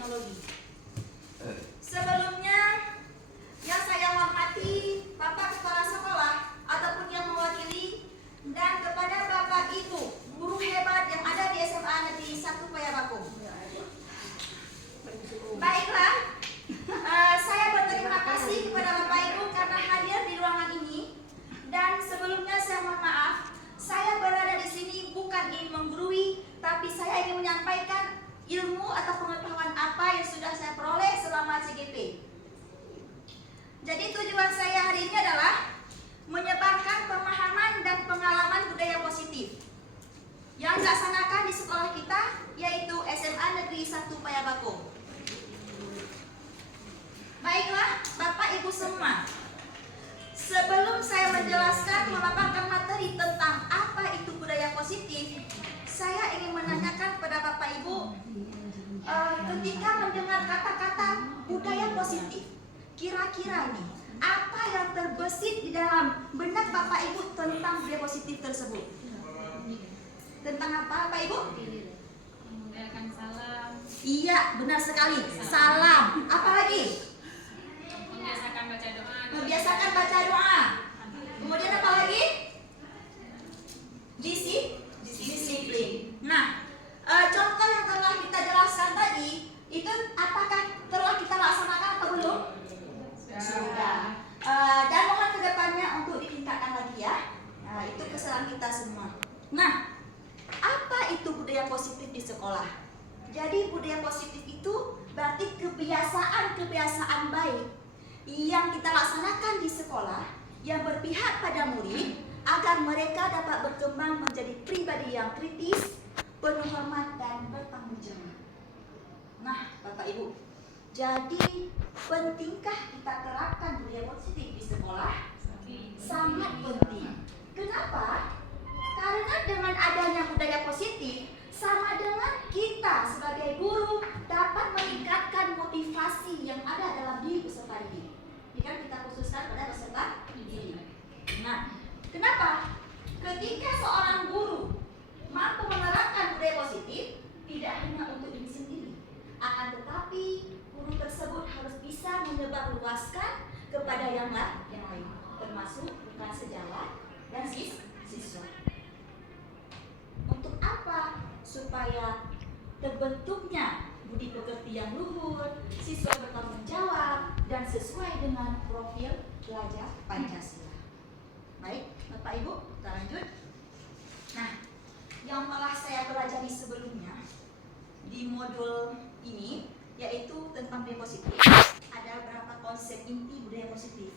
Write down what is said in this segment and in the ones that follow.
Teknologi. Sebelumnya, yang saya hormati Bapak Kepala Sekolah ataupun yang mewakili, dan kepada Bapak Ibu guru hebat yang ada di SMA Negeri 1 Payabakung. Baiklah, saya berterima kasih kepada Bapak Ibu karena hadir di ruangan ini. Dan sebelumnya saya mohon maaf, saya berada di sini bukan ingin menggurui, tapi saya ingin menyampaikan ilmu atau pengetahuan apa yang sudah saya peroleh selama CGP. Jadi tujuan saya hari ini adalah menyebarkan pemahaman dan pengalaman budaya positif yang dilaksanakan di sekolah kita, yaitu SMA Negeri 1 Payabakung. Baiklah, Bapak Ibu semua, sebelum saya menjelaskan memaparkan materi tentang apa itu budaya positif, saya ingin menanyakan kepada Bapak Ibu, ketika mendengar kata-kata budaya positif, kira-kira nih, apa yang terbesit di dalam benak Bapak Ibu tentang budaya positif tersebut? Tentang apa, Bapak Ibu? Mengucapkan salam. Iya, benar sekali. Salam. Apa lagi? Membiasakan baca doa. Membiasakan baca doa. Kemudian apa lagi? Disiplin. Nah, contoh yang telah kita jelaskan tadi, itu apakah telah kita laksanakan atau belum? Sudah. Dan mohon kedepannya untuk ditingkatkan lagi ya. Nah, itu kesalahan kita semua. Nah, apa itu budaya positif di sekolah? Jadi budaya positif itu berarti kebiasaan-kebiasaan baik yang kita laksanakan di sekolah yang berpihak pada murid agar mereka dapat berkembang menjadi pribadi yang kritis, penuh hormat dan bertanggung jawab. Nah, Bapak Ibu, jadi pentingkah kita terapkan budaya positif di sekolah? Sangat penting. Kenapa? Karena dengan adanya budaya positif, sama dengan kita sebagai guru dapat meningkatkan motivasi yang ada dalam diri peserta didik. Ini kan kita khususkan pada peserta didik. Nah, kenapa? Ketika seorang guru mampu menerapkan budaya positif, tidak hanya untuk diri sendiri, akan tetapi guru tersebut harus bisa menyebarluaskan kepada yang lain, termasuk bukan sejawat dan siswa. Untuk apa? Supaya terbentuknya budi pekerti yang luhur, siswa bertanggung jawab, dan sesuai dengan profil pelajar Pancasila. Baik, Bapak Ibu, kita lanjut. Nah, yang telah saya pelajari sebelumnya di modul ini, yaitu tentang budaya positif, ada beberapa konsep inti budaya positif.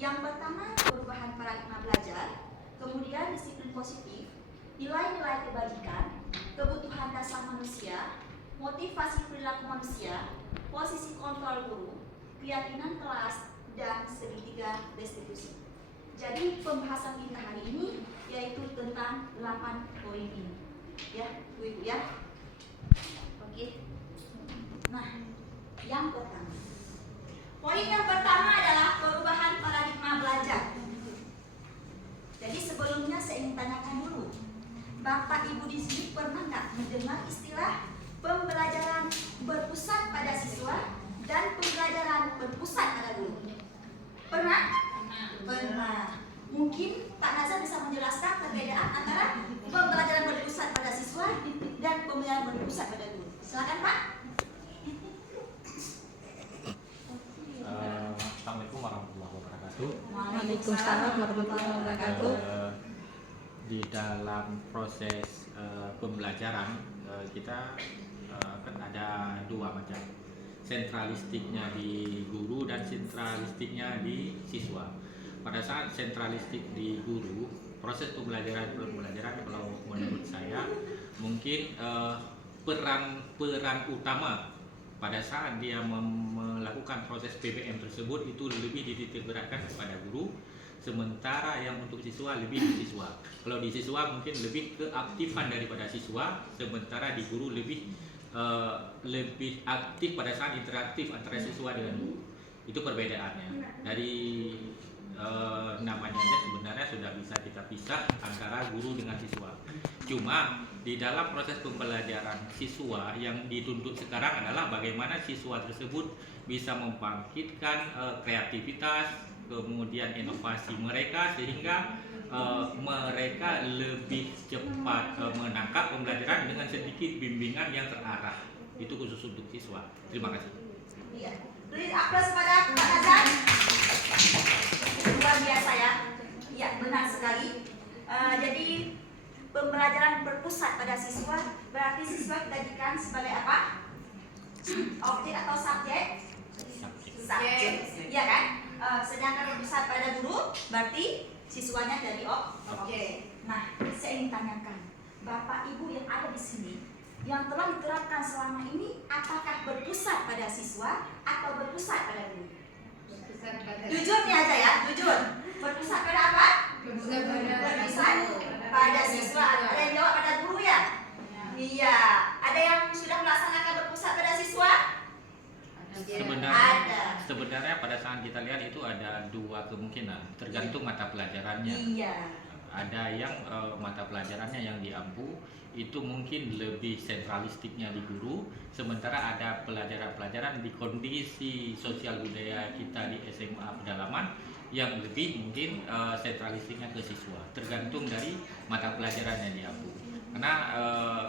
Yang pertama, perubahan paradigma belajar, kemudian disiplin positif, nilai-nilai kebajikan, kebutuhan dasar manusia, motivasi perilaku manusia, posisi kontrol guru, keyakinan kelas, dan segitiga restitusi. Jadi pembahasan kita hari ini yaitu tentang 8 poin ini. Ya, Ibu ya. Oke. Nah, yang pertama. Poin yang pertama adalah perubahan paradigma belajar. Jadi sebelumnya saya ingin tanyakan dulu, Bapak Ibu di sini pernah nggak mendengar istilah pembelajaran berpusat pada siswa dan pembelajaran berpusat pada guru? Pernah? Pernah. Mungkin Pak Nazar bisa menjelaskan perbedaan antara pembelajaran berpusat pada siswa dan pembelajaran berpusat pada guru. Silakan Pak. Assalamualaikum warahmatullahi wabarakatuh. Waalaikumsalam warahmatullahi wabarakatuh. Di dalam proses pembelajaran kita kan ada dua macam, sentralistiknya di guru dan sentralistiknya di siswa. Pada saat sentralistik di guru, proses pembelajaran kalau menurut saya mungkin peran utama pada saat dia melakukan proses PBM tersebut itu lebih dititik beratkan kepada guru, sementara yang untuk siswa lebih di siswa. Kalau di siswa mungkin lebih keaktifan daripada siswa, sementara di guru lebih aktif pada saat interaktif antara siswa dengan guru. Itu perbedaannya. Dari namanya sebenarnya sudah bisa kita pisah antara guru dengan siswa. Cuma di dalam proses pembelajaran siswa yang dituntut sekarang adalah bagaimana siswa tersebut bisa membangkitkan kreativitas, kemudian inovasi mereka sehingga mereka lebih cepat menangkap pembelajaran dengan sedikit bimbingan yang terarah. Itu khusus untuk siswa. Terima kasih. Iya. Beri aplaus pada Pak Hasan. Luar biasa ya. Iya, benar sekali. Jadi pembelajaran berpusat pada siswa berarti siswa kita jadikan sebagai apa? Objek atau subjek? Subjek. Iya kan? Sedangkan berpusat pada guru berarti siswanya jadi objek. Nah, saya ingin tanyakan, Bapak Ibu yang ada di sini yang telah diterapkan selama ini, apakah berpusat pada siswa atau berpusat pada guru? Jujur nih aja ya, jujur. Berpusat pada apa? Berpusat pada siswa. Ada yang jawab pada guru ya? Iya. Ada yang sudah melaksanakan berpusat pada siswa? Sebenarnya pada saat kita lihat itu ada dua kemungkinan, tergantung mata pelajarannya. Iya. Ada yang mata pelajarannya yang diampu itu mungkin lebih sentralistiknya di guru, sementara ada pelajaran-pelajaran di kondisi sosial budaya kita di SMA pedalaman yang lebih mungkin sentralistiknya ke siswa, tergantung dari mata pelajaran yang diampu. Karena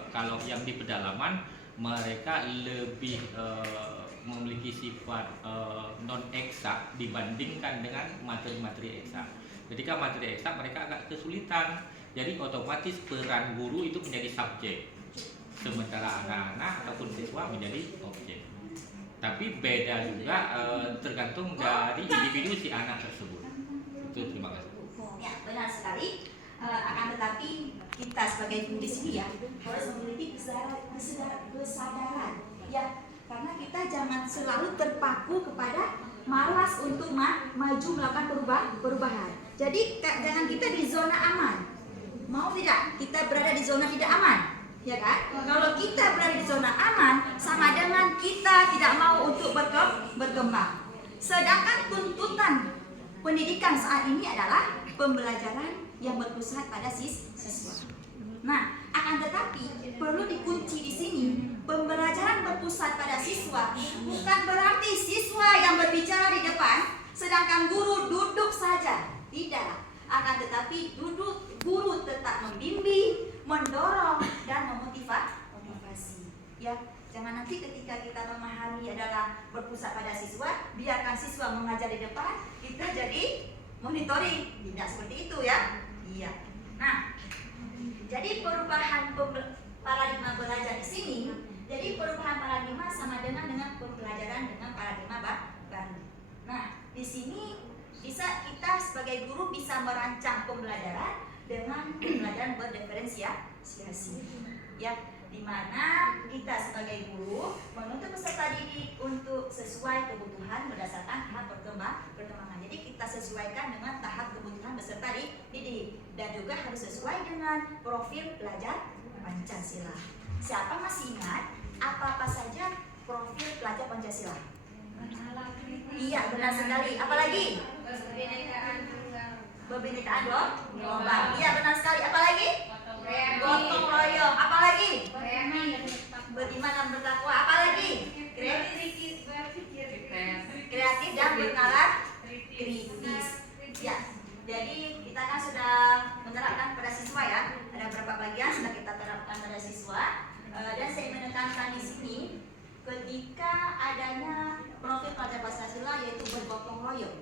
kalau yang di pedalaman mereka lebih memiliki sifat non eksak dibandingkan dengan materi-materi eksak. Ketika materi eksak mereka agak kesulitan, jadi otomatis peran guru itu menjadi subjek, sementara anak-anak ataupun siswa menjadi objek. Tapi beda juga tergantung dari individu si anak tersebut. Itu, terima kasih. Ya, benar sekali. Akan tetapi kita sebagai guru di sini ya harus memiliki kesadaran ya, karena kita jangan selalu terpaku kepada malas untuk maju melakukan perubahan. Jadi jangan kita di zona aman. Mau tidak kita berada di zona tidak aman, ya kan? Kalau kita berada di zona aman sama dengan kita tidak mau untuk berkembang. Sedangkan tuntutan pendidikan saat ini adalah pembelajaran yang berpusat pada siswa. Nah, akan tetapi perlu dikunci di sini, pembelajaran berpusat pada siswa bukan berarti siswa yang berbicara di depan, sedangkan guru duduk saja. Tidak. Akan tetapi guru tetap membimbing, mendorong dan memotivasi. Ya, jangan nanti ketika kita memahami adalah berpusat pada siswa, biarkan siswa mengajar di depan, kita jadi monitoring. Tidak seperti itu ya. Iya. Nah, jadi perubahan paradigma belajar di sini, jadi perubahan paradigma sama dengan pembelajaran dengan paradigma baru. Nah, di sini bisa kita sebagai guru bisa merancang pembelajaran dengan pembelajaran berdiferensiasi. Ya, di mana kita sebagai guru menuntut peserta didik untuk sesuai kebutuhan berdasarkan tahap perkembangan. Jadi kita sesuaikan dengan tahap kebutuhan peserta didik dan juga harus sesuai dengan profil pelajar Pancasila. Siapa masih ingat apa-apa saja profil pelajar Pancasila? Iya, benar sekali. Apalagi? Kebinekaan global. Iya, benar sekali. Apalagi? Gotong royong. Apalagi? Beriman dan bertakwa. Apalagi? Kreatif dan bernalar kritis. Ya. Jadi kita kan sudah menerapkan pada siswa ya. Ada beberapa bagian sudah kita terapkan pada siswa. Dan saya menekankan di sini ketika adanya profil pelajar Pancasila yaitu bergotong royong.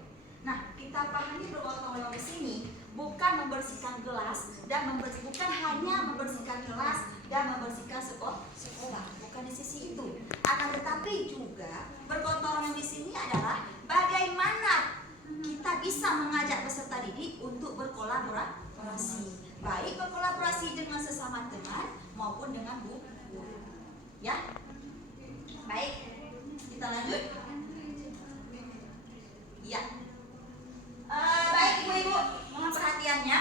Nah, kita pahami bergotong royong di sini bukan membersihkan gelas dan bukan hanya membersihkan kelas dan membersihkan sekolah, bukan di sisi itu. Akan tetapi juga bergotong royong di sini adalah bagaimana kita bisa mengajak peserta didik untuk berkolaborasi, baik berkolaborasi dengan sesama teman maupun dengan guru. Ya, baik, kita lanjut. Ya. Baik ibu-ibu, mohon perhatiannya.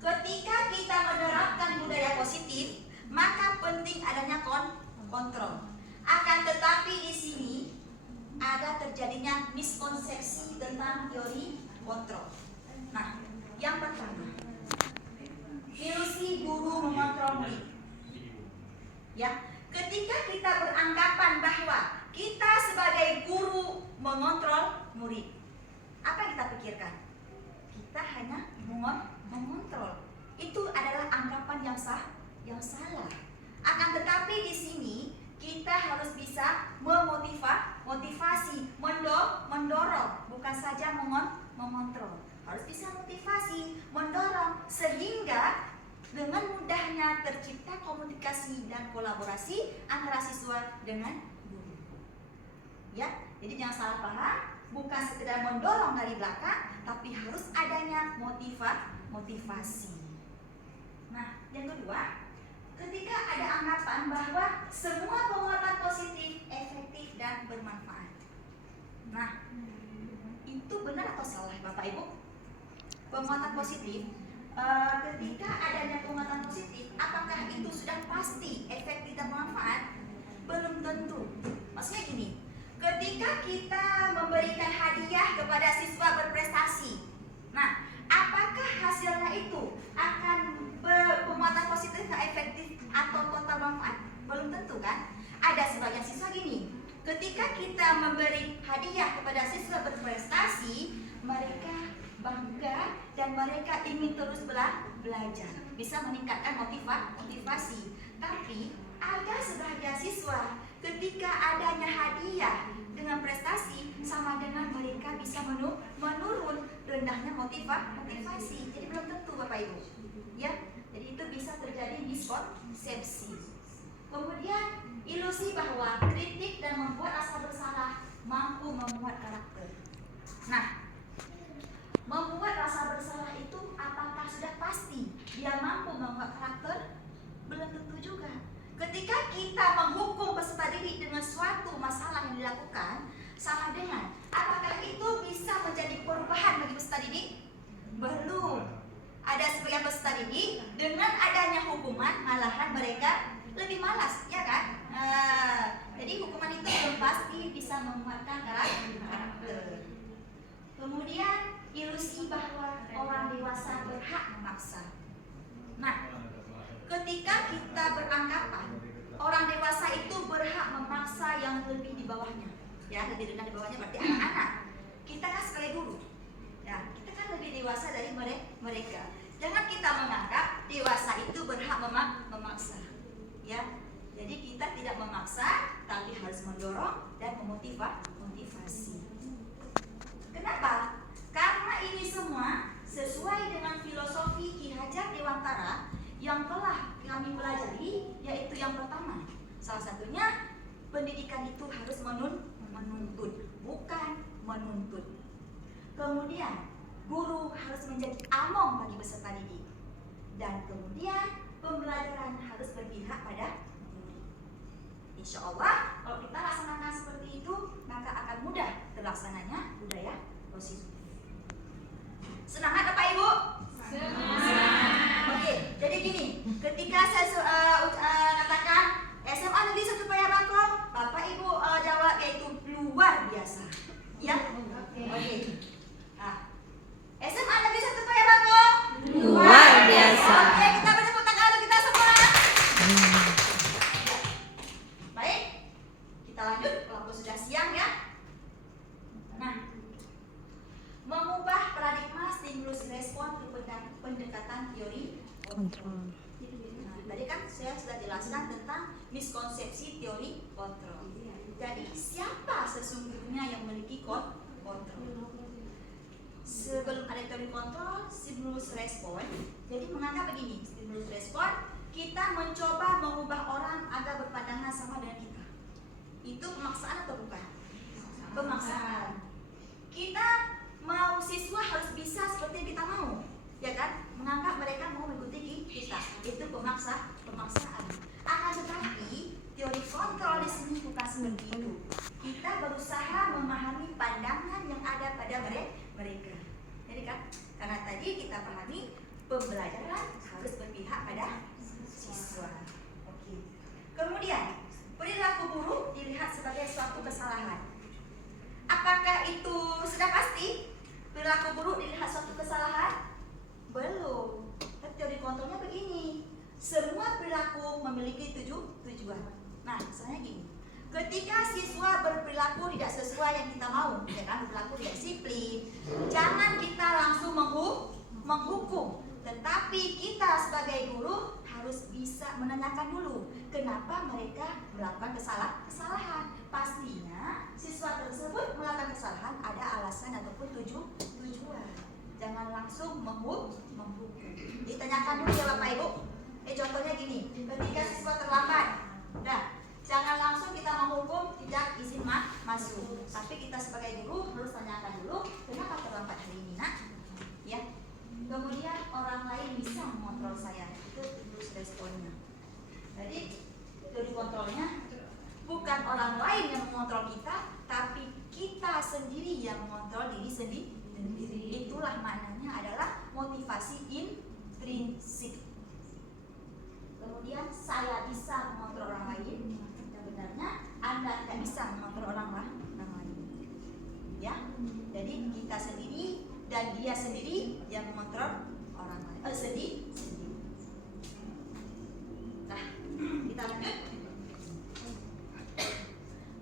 Ketika kita menerapkan budaya positif, maka penting adanya kontrol. Akan tetapi di sini ada terjadinya miskonsepsi tentang teori kontrol. Nah, yang pertama, Ilusi guru mengontrol murid. Ya, ketika kita beranggapan bahwa kita sebagai guru mengontrol murid, apa yang kita pikirkan? Kita hanya mengontrol. Itu adalah anggapan yang salah. Akan tetapi di sini kita harus bisa memotivasi, mendorong, bukan saja mengontrol. Harus bisa motivasi, mendorong, sehingga dengan mudahnya tercipta komunikasi dan kolaborasi antara siswa dengan guru. Ya, jadi jangan salah paham, bukan sekedar mendorong dari belakang, tapi harus adanya motivasi. Nah, yang kedua, ketika ada anggapan bahwa semua penguatan positif, efektif, dan bermanfaat. Nah, itu benar atau salah Bapak Ibu? Penguatan positif, ketika adanya penguatan positif, apakah itu sudah pasti efektif dan bermanfaat? Belum tentu. Maksudnya gini, ketika kita memberikan hadiah kepada siswa berprestasi, nah, apakah hasilnya itu akan penguatan positif dan efektif atau total manfaat? Belum tentu kan? Ada sebagian siswa gini, ketika kita memberi hadiah kepada siswa berprestasi, mereka bangga dan mereka ingin terus belajar, bisa meningkatkan motivasi. Tapi ada sebagian siswa ketika adanya hadiah dengan prestasi sama dengan mereka bisa menurun rendahnya motivasi. Jadi belum tentu Bapak Ibu. Ya, jadi itu bisa terjadi miskonsepsi. Kemudian ilusi bahwa kritik dan membuat rasa bersalah mampu membuat karakter. Nah, membuat rasa bersalah itu apakah sudah pasti dia mampu membuat karakter? Belum tentu juga. Ketika kita menghukum peserta didik dengan suatu masalah yang dilakukan, sama dengan apakah itu bisa menjadi perubahan bagi peserta didik? Belum. Ada sebagian peserta didik dengan adanya hukuman malahan mereka lebih malas, ya kan? Jadi hukuman itu belum pasti bisa menguatkan karakter. Kemudian ilusi bahwa orang dewasa berhak memaksa. Nah, ketika kita beranggapan orang dewasa itu berhak memaksa yang lebih di bawahnya, ya lebih rendah di bawahnya berarti anak-anak. Kita kan sebagai guru, ya kita kan lebih dewasa dari mereka. Jangan kita menganggap dewasa itu berhak memaksa, ya. Jadi kita tidak memaksa, tapi harus mendorong dan memotivasi. Kenapa? Karena ini semua sesuai dengan filosofi Ki Hajar Dewantara yang telah kami pelajari, yaitu yang pertama, salah satunya pendidikan itu harus menuntut, bukan menuntut. Kemudian guru harus menjadi among bagi peserta didik, dan kemudian pembelajaran harus berpihak pada murid. Insya Allah kalau kita laksanakan seperti itu, maka akan mudah terlaksananya budaya positif. Semangat Bapak Ibu? Semangat. Oke, jadi gini, ketika saya katakan SMA Negeri 1 Payabakong, Bapak Ibu jawab yaitu luar biasa. Ya? Oke. Nah, SMA Negeri 1 Payabakong luar biasa. Oke, kita bertepuk tangan untuk kita semua. Baik, kita lanjut. Kalau sudah siang ya. Nah, mengubah paradigma stimulus respon ke pendekatan teori kontrol. Nah, tadi kan saya sudah jelaskan tentang miskonsepsi teori kontrol. Jadi siapa sesungguhnya yang memiliki kontrol? Sebelum ada teori kontrol, stimulus respon. Jadi menganggap begini, stimulus respon, kita mencoba mengubah orang agar berpandangan sama dengan kita. Itu pemaksaan atau bukan? Pemaksaan. Kita mau siswa harus bisa seperti yang kita mau, ya kan? Menganggap mereka mau mengikuti kita, itu pemaksaan. Akan tetapi teori kontrol di sini bukan seperti itu. Kita berusaha memahami pandangan yang ada pada mereka. Jadi kan, karena tadi kita pahami pembelajaran harus berpihak pada siswa. Oke. Kemudian perilaku buruk dilihat sebagai suatu kesalahan. Apakah itu sudah pasti? Perilaku buruk dilihat suatu kesalahan? Belum. Teori kontrolnya begini. berperilaku memiliki tujuan. Nah, misalnya gini. Ketika siswa berperilaku tidak sesuai yang kita mau, ya kan, berperilaku tidak disiplin, jangan kita langsung menghukum, tetapi kita sebagai guru harus bisa menanyakan dulu kenapa mereka melakukan kesalahan. Pastinya siswa tersebut melakukan kesalahan ada alasan ataupun tujuan. Jangan langsung menghukum. Ditanyakan dulu ya Bapak Ibu. Contohnya gini, ketika siswa terlambat, jangan langsung kita menghukum tidak izin masuk. Tapi kita sebagai guru harus tanyakan dulu kenapa terlambat hari ini, nak? Ya. Kemudian orang lain bisa mengontrol saya. Itu terus responnya. Jadi dari kontrolnya bukan orang lain yang mengontrol kita, tapi kita sendiri yang mengontrol diri sendiri. Itulah maknanya adalah motivasi intrinsik. Kemudian saya bisa mengontrol orang lain. Sebenarnya Anda tidak bisa mengontrol orang lain. Ya. Jadi kita sendiri dan dia sendiri yang mengontrol orang lain. Sendiri. Nah, kita lanjut.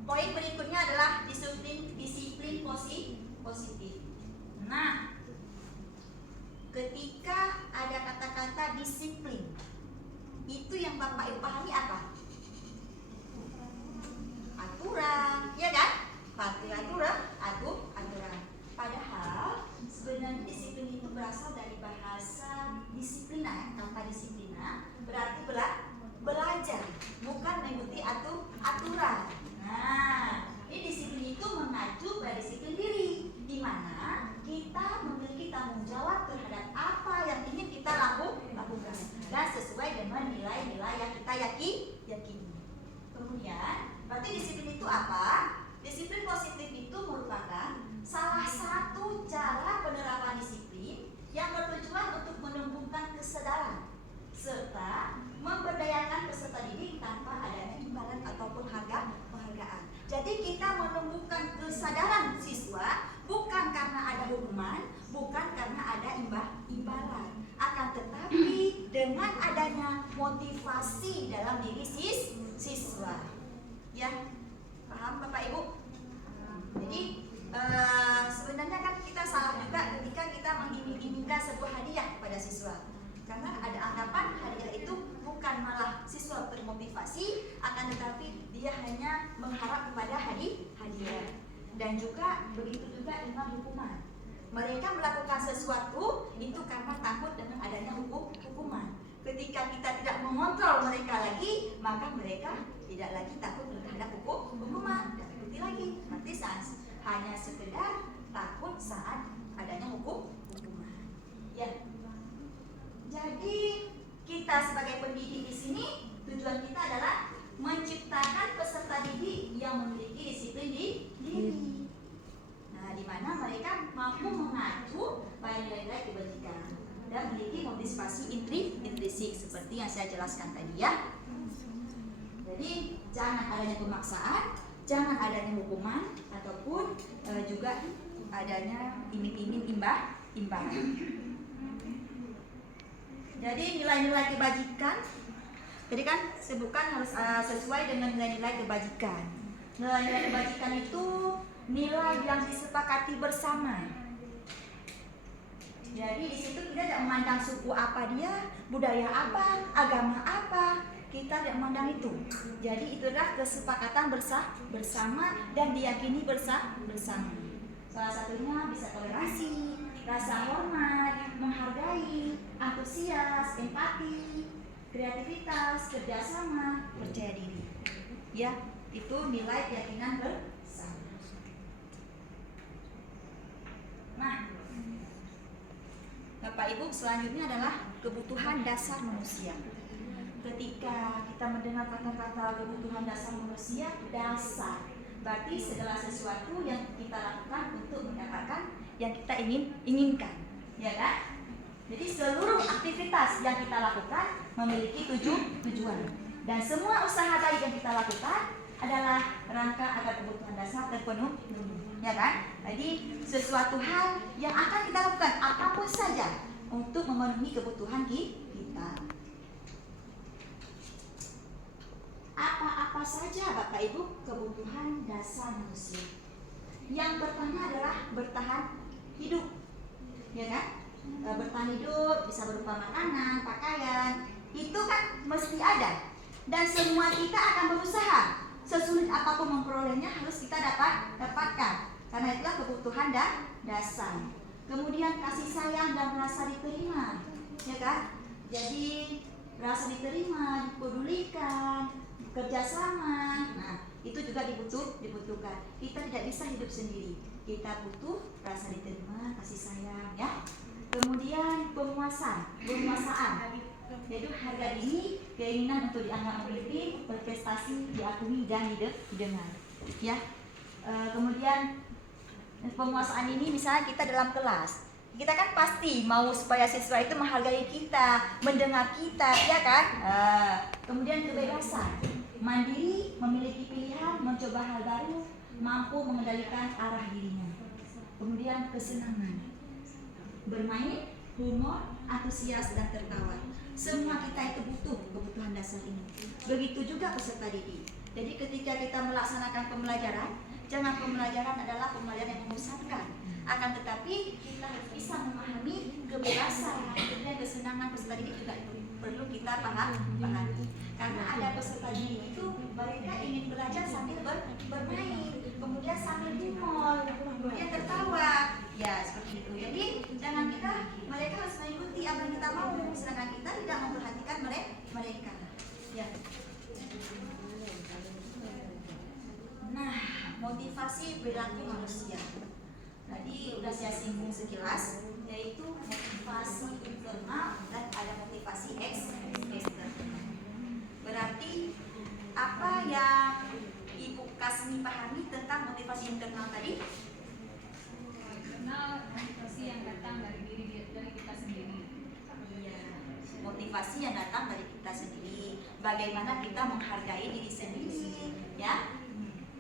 Poin berikutnya adalah disiplin positif. Nah, ketika ada kata-kata disiplin, itu yang Bapak Ibu pahami apa? Aturan, ya kan? Patuhi aturan. Padahal sebenarnya disiplin itu berasal dari bahasa disiplina. Kata disiplina berarti belajar, bukan mengikuti aturan. Nah, ini disiplin itu mengacu pada disiplin diri, di mana kita memiliki tanggung jawab terhadap apa yang ingin kita lakukan dan sesuai dengan nilai-nilai yang kita yakini. Kemudian, berarti disiplin itu apa? Disiplin positif itu merupakan salah satu cara penerapan disiplin yang bertujuan untuk menumbuhkan kesadaran serta memberdayakan peserta didik tanpa adanya imbalan ataupun penghargaan. Jadi kita menumbuhkan kesadaran siswa bukan karena ada hukuman, bukan karena ada imbalan, akan tetapi dengan adanya motivasi dalam diri siswa. Ya, paham Bapak Ibu? Jadi sebenarnya kan kita salah juga ketika kita mengiming-imingkan sebuah hadiah kepada siswa. Karena ada anggapan hadiah itu bukan malah siswa termotivasi, akan tetapi dia hanya mengharap kepada hadiah. Dan juga begitu juga dengan hukuman. Mereka melakukan sesuatu itu karena takut dengan adanya hukuman. Ketika kita tidak mengontrol mereka lagi, maka mereka tidak lagi takut terhadap hukuman dan ikuti lagi. Nanti hanya sekedar takut saat adanya hukuman. Ya. Jadi kita sebagai pendidik di sini tujuan kita adalah menciptakan peserta didik yang memiliki disiplin diri. Nah, di mana mereka mampu mengacu pada nilai-nilai kebajikan dan memiliki motivasi intrinsik seperti yang saya jelaskan tadi ya. Jadi jangan adanya pemaksaan, jangan adanya hukuman ataupun juga adanya iming-iming imbalan. Jadi nilai-nilai kebajikan, jadi kan sebutkan harus sesuai dengan nilai-nilai kebajikan. Nilai-nilai kebajikan itu nilai yang disepakati bersama. Jadi di situ kita tidak memandang suku apa dia, budaya apa, agama apa, kita tidak memandang itu. Jadi itu adalah kesepakatan bersama dan diyakini bersama. Salah satunya bisa toleransi, rasa hormat, menghargai, antusias, empati, kreativitas, kerjasama, percaya diri. Ya, itu nilai keyakinan bersama. Nah, Bapak Ibu, selanjutnya adalah kebutuhan dasar manusia. Ketika kita mendengar kata-kata kebutuhan dasar manusia, dasar berarti segala sesuatu yang kita lakukan untuk mendapatkan yang kita inginkan, ya kan? Jadi seluruh aktivitas yang kita lakukan memiliki tujuan, dan semua usaha baik yang kita lakukan adalah rangka agar kebutuhan dasar terpenuhi, ya kan? Jadi sesuatu hal yang akan kita lakukan apapun saja untuk memenuhi kebutuhan kita. apa saja Bapak Ibu kebutuhan dasar manusia? Yang pertama adalah bertahan hidup, ya kan? Bertahan hidup bisa berupa makanan, pakaian, itu kan mesti ada. Dan semua kita akan berusaha, sesulit apapun memperolehnya harus kita dapatkan. Karena itulah kebutuhan dasar. Kemudian kasih sayang dan rasa diterima, ya kan? Jadi rasa diterima, dipedulikan, kerjasama. Nah, itu juga dibutuhkan. Kita tidak bisa hidup sendiri. Kita butuh rasa diterima, kasih sayang, ya. Kemudian penguasaan, yaitu harga diri, keinginan untuk dianggap pemimpin, berprestasi, diakui dan didengar, ya. Kemudian penguasaan ini misalnya kita dalam kelas, kita kan pasti mau supaya siswa itu menghargai kita, mendengar kita, ya kan? Kemudian kebebasan, mandiri, memiliki pilihan, mencoba hal baru, mampu mengendalikan arah dirinya. Kemudian kesenangan, bermain, humor, antusias dan tertawa. Semua kita itu butuh kebutuhan dasar ini. Begitu juga peserta didik. Jadi ketika kita melaksanakan pembelajaran, jangan pembelajaran adalah pembelajaran yang membosankan. Akan tetapi kita harus bisa memahami kebebasan, kemudian kesenangan peserta didik juga perlu kita pahami. Karena ada peserta didik itu mereka ingin belajar sambil bermain, kemudian sambil humor, kemudian tertawa, ya seperti itu. Jadi jangan mereka harus mengikuti apa yang kita mau, sedangkan kita tidak memperhatikan mereka. Ya. Nah, motivasi perilaku manusia. Tadi udah saya singgung sekilas, yaitu motivasi internal dan ada motivasi eksternal. Berarti apa yang Ibu Kasmi pahami tentang motivasi internal tadi? Internal motivasi yang datang dari kita sendiri. Iya, motivasi yang datang dari kita sendiri. Bagaimana kita menghargai diri sendiri, ya.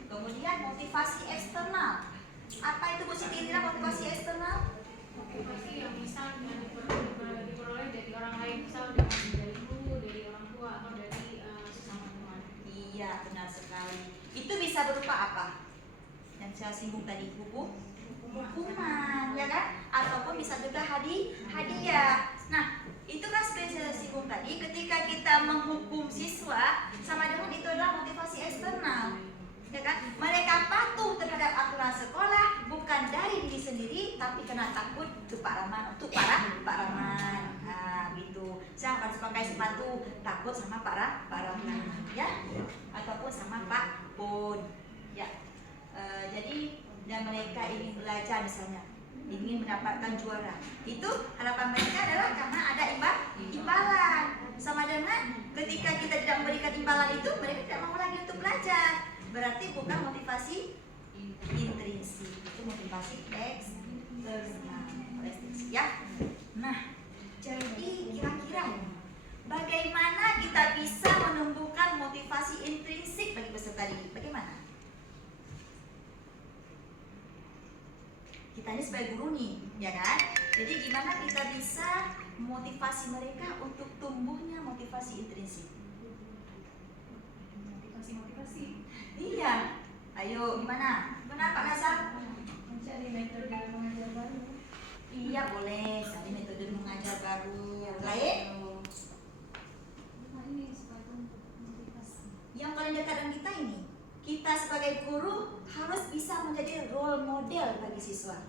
Kemudian motivasi eksternal. Apa itu Bu Siti Indira, motivasi eksternal? Motivasi yang bisa diperoleh dari orang lain, misal dari guru, dari orang tua, atau dari sesama teman. Iya, benar sekali. Itu bisa berupa apa? Yang saya singgung tadi, buku, hukuman, ya kan? Ataupun bisa juga hadiah. Nah, itu kan seperti saya singgung tadi, ketika kita menghukum siswa, sama dengan itu adalah motivasi eksternal, ya kan? Mereka patuh terhadap aturan sekolah bukan dari diri sendiri, tapi karena takut untuk Pak Rahman. Nah, gitu. Saya harus pakai sepatu, takut sama Pak Rahman, ya? Ataupun sama Pak Pun, ya. Jadi dan mereka ingin belajar misalnya, ingin mendapatkan juara. Itu harapan mereka adalah karena ada imbalan. Sama dengan ketika kita tidak memberikan imbalan itu, mereka tidak mau lagi untuk belajar. Berarti bukan motivasi intrinsik, itu motivasi eksternal, ya. Nah, jadi kira-kira bagaimana kita bisa menumbuhkan motivasi intrinsik bagi peserta didik? Bagaimana? Kita ini sebagai guru nih, ya kan? Jadi gimana kita bisa memotivasi mereka untuk tumbuhnya motivasi intrinsik? Motivasi. Iya, ayo gimana? Gimana Pak Nasar? Mencari metode mengajar baru. Iya boleh, cari metode mengajar baru. Lain? Nah, ini supaya motivasi. Yang paling dekat dengan kita ini, kita sebagai guru harus bisa menjadi role model bagi siswa.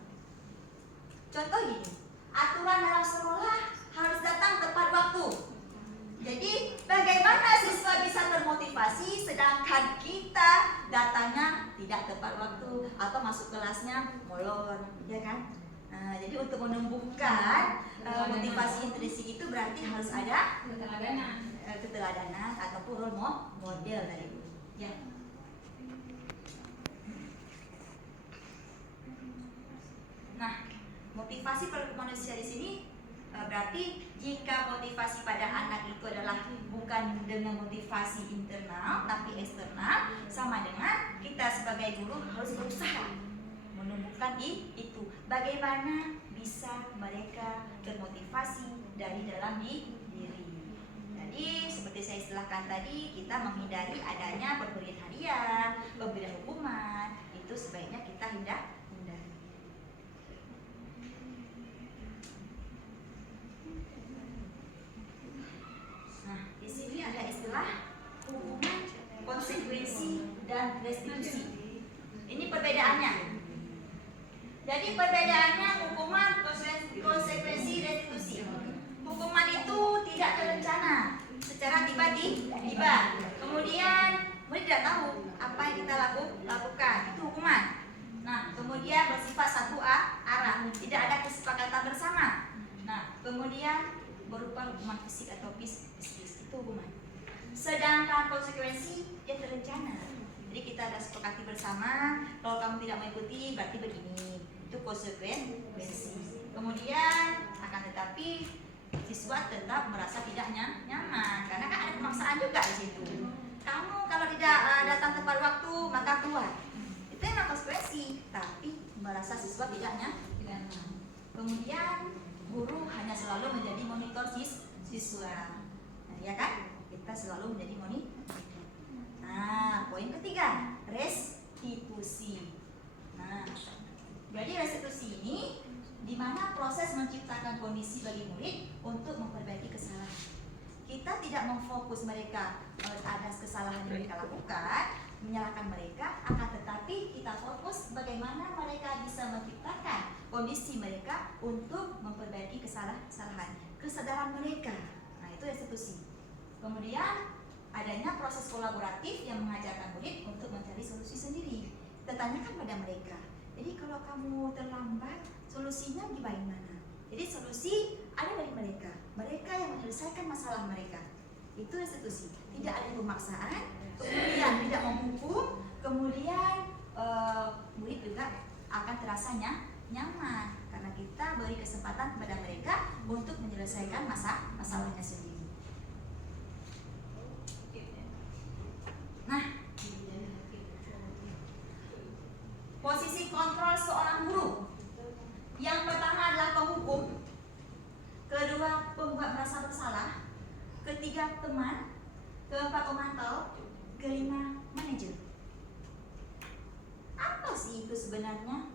Contoh gini, aturan dalam sekolah harus datang tepat waktu. Jadi bagaimana siswa bisa termotivasi sedangkan kita datanya tidak tepat waktu atau masuk kelasnya molor, ya kan? Jadi untuk menumbuhkan motivasi intrinsik itu berarti harus ada keteladanan ataupun role model dari itu. Ya. Nah, motivasi perilaku manusia di sini berarti jika motivasi pada anak itu adalah bukan dengan motivasi internal tapi eksternal, sama dengan kita sebagai guru harus berusaha menumbuhkan itu. Bagaimana bisa mereka termotivasi dari dalam diri, dari Jadi seperti saya istilahkan tadi, kita menghindari adanya pemberian hadiah, pemberian hukuman, itu sebaiknya kita hindari. Nah, di sini ada istilah hukuman, konsekuensi, dan restitusi. Ini perbedaannya. Jadi perbedaannya hukuman, konsekuensi, restitusi. Hukuman itu tidak terencana secara tiba-tiba. Kemudian murid tidak tahu apa yang kita lakukan. Itu hukuman. Nah, kemudian bersifat satu arah, tidak ada kesepakatan bersama. Nah, kemudian berupa hukuman fisik atau psikis, itu hukuman. Sedangkan konsekuensi dia terencana. Jadi kita ada sepakati bersama, kalau kamu tidak mengikuti berarti begini. Itu konsekuensi. Kemudian akan tetapi siswa tetap merasa tidak nyaman karena kan ada pemaksaan juga di situ. Kamu kalau tidak datang tepat waktu maka keluar. Itu memang konsekuensi, tapi merasa siswa tidak nyaman. Kemudian guru hanya selalu menjadi monitor siswa. Nah, ya kan? Kita selalu menjadi monitor. Nah, poin ketiga, restitusi. Nah, jadi restitusi ini di mana proses menciptakan kondisi bagi murid untuk memperbaiki kesalahan. Kita tidak memfokus mereka ada kesalahan yang mereka lakukan, menyalahkan mereka, akan tetapi kita fokus bagaimana mereka bisa menciptakan kondisi mereka untuk memperbaiki kesalahan, kesadaran mereka. Nah, itu restitusi. Kemudian adanya proses kolaboratif yang mengajarkan murid untuk mencari solusi sendiri. Kita tanyakan pada mereka. Jadi kalau kamu terlambat, solusinya gimana? Jadi solusi ada dari mereka. Mereka yang menyelesaikan masalah mereka. Itu restitusi. Tidak ada pemaksaan, kemudian tidak menghukum, kemudian murid juga akan terasa nyaman karena kita beri kesempatan kepada mereka untuk menyelesaikan masalahnya sendiri. Nah, posisi kontrol seorang guru. Yang pertama adalah penghukum, kedua pembuat merasa bersalah, ketiga teman, keempat pemantau, kelima manajer. Apa sih itu sebenarnya?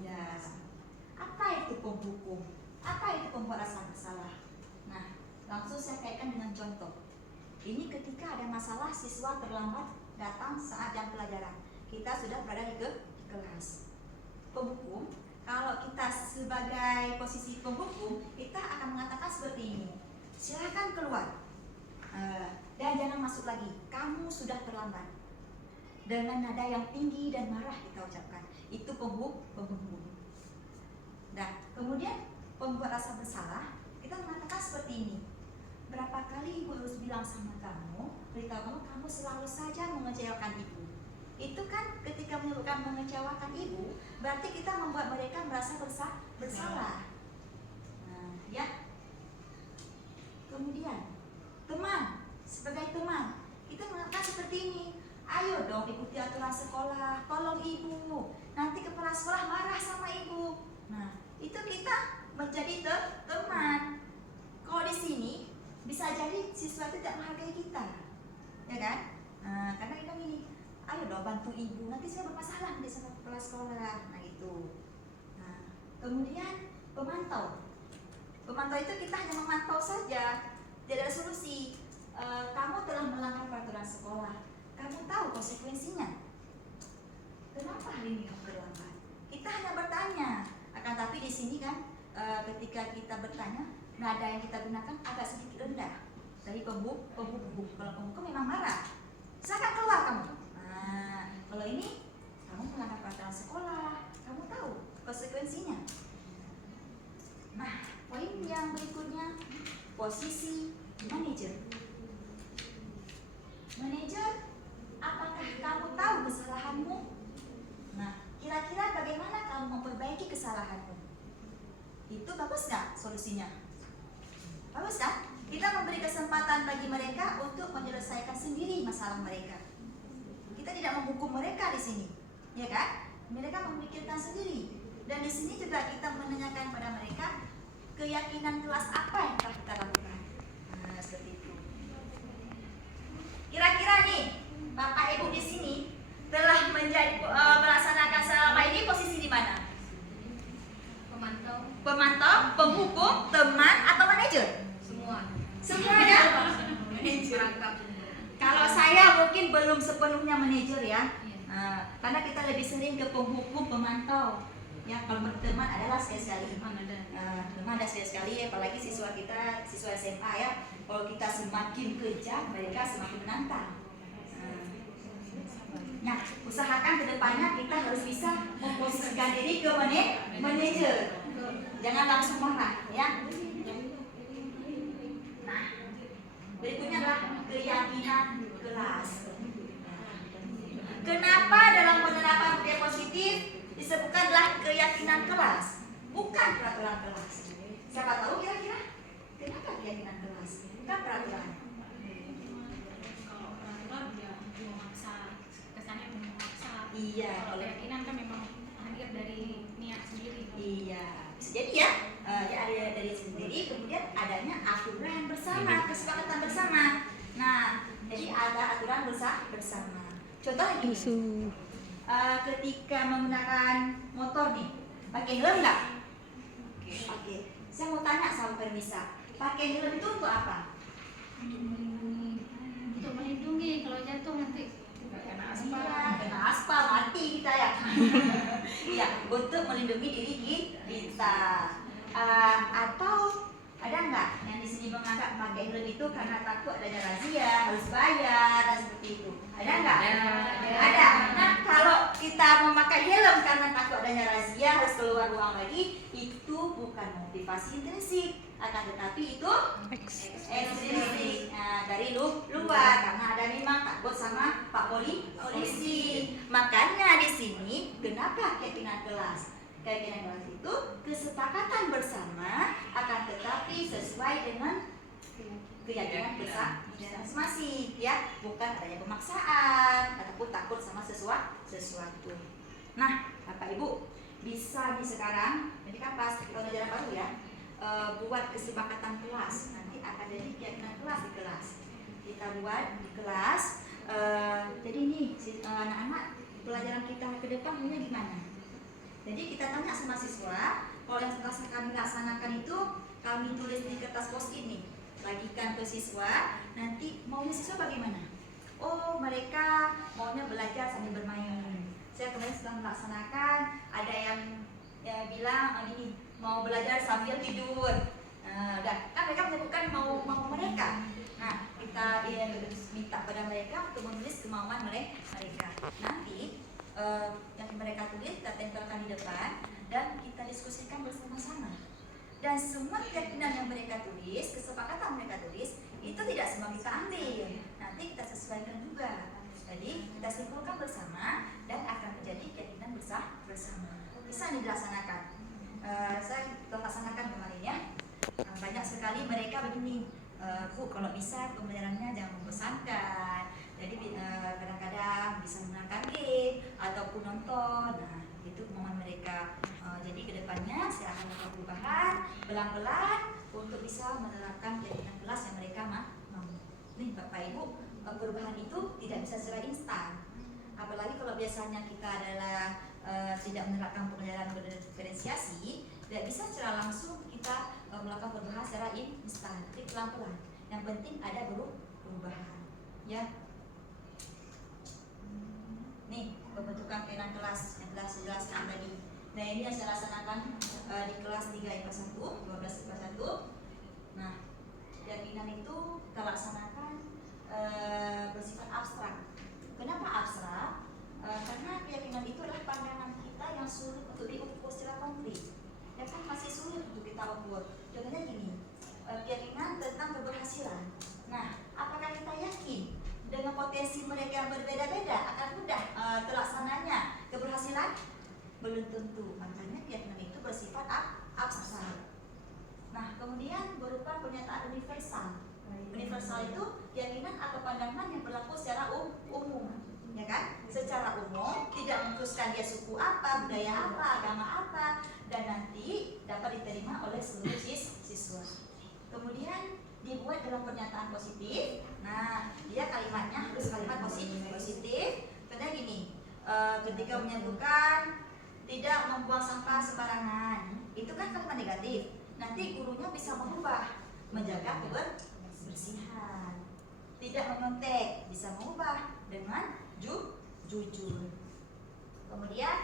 Ya, apa itu penghukum? Apa itu pembuat rasa bersalah? Nah, langsung saya kaitkan dengan contoh. Ini ketika ada masalah siswa terlambat datang saat jam pelajaran. Kita sudah berada di kelas. Penghukum, kalau kita sebagai posisi penghukum, kita akan mengatakan seperti ini. Silakan keluar. Dan jangan masuk lagi. Kamu sudah terlambat. Dengan nada yang tinggi dan marah kita ucapkan. Itu penghukum. Nah, kemudian pembuat rasa bersalah, kita mengatakan seperti ini. Berapa kali ibu harus bilang sama kamu, beritahu kamu selalu saja mengecewakan ibu. Itu kan ketika menyebutkan mengecewakan ibu, berarti kita membuat mereka merasa bersalah. Nah, ya. Kemudian, teman, sebagai teman, kita mengatakan seperti ini. Ayo dong ikuti aturan sekolah, tolong ibu. Nanti kepala sekolah marah sama ibu. Nah, itu kita menjadi teman. Kalau di sini bisa jadi siswa itu tidak menghargai kita, ya kan? Karena kita gini, ayo dong bantu ibu, nanti saya bermasalah nanti sama kepala sekolah. Nah itu. Nah, kemudian pemantau itu kita hanya memantau saja, tidak ada solusi. Kamu telah melanggar peraturan sekolah, kamu tahu konsekuensinya. Kenapa hari ini kamu terlambat? Kita hanya bertanya. Akan tapi di sini kan, ketika kita bertanya, nada yang kita gunakan agak sedikit rendah dari penghukum. Kalau penghukum memang marah, silakan keluar kamu. Nah, kalau ini kamu melanggar peraturan sekolah, kamu tahu konsekuensinya. Nah, poin yang berikutnya, posisi manajer. Manajer, apakah kamu tahu kesalahanmu? Nah, kira-kira bagaimana kamu memperbaiki kesalahanmu? Itu bagus nggak solusinya? Bagus kan? Kita memberi kesempatan bagi mereka untuk menyelesaikan sendiri masalah mereka. Kita tidak menghukum mereka di sini, ya kan? Mereka memikirkan sendiri. Dan di sini juga kita menanyakan pada mereka keyakinan kelas apa yang telah kita lakukan. Nah, seperti itu. Kira-kira nih, Bapak Ibu di sini telah menjadi melaksanakan selama ini posisi di mana? Pemantau, penghukum, teman, atau manajer? Semua ya? Kalau saya mungkin belum sepenuhnya manajer ya. Karena kita lebih sering ke penghukum, pemantau. Ya, kalau teman adalah sekali-sekali. Teman ada sekali-sekali, apalagi siswa kita, siswa SMA ya. Kalau kita semakin kejam, mereka semakin menantang. Nah, usahakan kedepannya kita harus bisa memposisikan diri ke manajer. Jangan langsung marah, ya. Nah, berikutnya adalah keyakinan kelas. Kenapa dalam penerapan budaya positif disebutkan adalah keyakinan kelas, bukan peraturan kelas? Siapa tahu kira-kira kenapa keyakinan kelas, bukan peraturan? Kalau peraturan ya memaksa, kesannya memaksa. Iya. Kalau keyakinan kan memang hadir dari niat sendiri. Iya. Bisa jadi ya, ya ada dari sendiri, kemudian adanya aturan bersama, kesepakatan bersama. Nah, jadi ada aturan bersama. Contoh gini, ketika menggunakan motor nih, pakai helm nggak? Oke. Saya mau tanya sama Permisa, pakai helm itu untuk apa? Untuk melindungi kalau jatuh nanti kena aspal. Iya, kena aspal mati kita ya. Iya, untuk melindungi diri kita. Atau ada nggak yang di sini menganggap pakai helm itu karena takut adanya razia, harus bayar dan seperti itu? Ada nggak? Ada. Nah, kalau kita memakai helm karena takut adanya razia, harus keluar uang lagi, itu bukan motivasi intrinsik, akan tetapi itu ekstrinsik. Nah, dari luar karena ada memang takut sama Pak polisi. Makanya di sini kenapa keyakinan kelas? Keyakinan kelas itu kesepakatan bersama, akan tetapi sesuai dengan keyakinan masing-masing, ya, bukan adanya pemaksaan ataupun takut sama sesuatu. Nah, Bapak Ibu bisa nih sekarang, ini kan pas pelajaran baru ya, buat kesepakatan kelas. Nanti akan jadi keyakinan kelas di kelas. Kita buat di kelas. Jadi nih anak-anak, pelajaran kita ke depan maunya gimana? Jadi kita tanya sama siswa, kalau yang kami laksanakan itu kami tulis di kertas post-it nih, bagikan ke siswa. Nanti maunya siswa bagaimana? Oh, mereka maunya belajar sambil bermain. Saya kemarin sedang melaksanakan, ada yang bilang gini, mau belajar sambil tidur. Udah, kan mereka menyebutkan mau mereka. Nah, kita minta pada mereka untuk menulis kemauan mereka. Nanti yang mereka tulis kita tempelkan di depan dan kita diskusikan bersama-sama. Dan semua keyakinan yang mereka tulis, kesepakatan mereka tulis, itu tidak semua kita ambil. Nanti kita sesuaikan juga. Jadi kita simpulkan bersama dan akan menjadi keyakinan bersama. Bisa dilaksanakan. Saya laksanakan kemarin ya. Banyak sekali mereka begini, Bu, kalau bisa pembelajarannya jangan membosankan. Jadi kadang-kadang bisa menggunakan game ataupun nonton. Nah, itu kemauan mereka. Jadi kedepannya saya akan melakukan perubahan pelan-pelan untuk bisa menerapkan keyakinan kelas yang mereka mau. Nih Bapak Ibu, perubahan itu tidak bisa secara instan. Apalagi kalau biasanya kita adalah tidak menerapkan pembelajaran berdiferensiasi, tidak bisa secara langsung kita melakukan perubahan secara instan, tapi pelan-pelan. Yang penting ada perubahan, ya. Nih pembentukan keyakinan kelas yang telah saya jelaskan tadi. Nah, ini yang saya laksanakan di kelas 3 IPA 1, 12 IPA 1. Nah, keyakinan itu kita laksanakan bersifat abstrak. Kenapa abstrak? Karena keyakinan itu adalah pandangan kita yang sulit untuk diukur secara konkret. Ya kan, masih sulit untuk kita ukur. Contohnya gini, keyakinan tentang keberhasilan. Nah, apakah kita yakin dengan potensi mereka yang berbeda-beda akan mudah terlaksananya keberhasilan? Belum tentu. Makanya keyakinan itu bersifat abstrak. Nah, kemudian berupa pernyataan universal. Universal itu keyakinan atau pandangan yang berlaku secara umum, ya kan? Secara umum, tidak mengkhususkan dia suku apa, budaya apa, agama apa, dan nanti dapat diterima oleh seluruh siswa. Kemudian dibuat dalam pernyataan positif. Nah, dia kalimatnya harus kalimat positif. Contohnya gini, ketika menyebutkan tidak membuang sampah sembarangan, itu kan kalimat negatif. Nanti gurunya bisa mengubah menjaga kebersihan. Tidak menyontek, bisa mengubah dengan jujur. Kemudian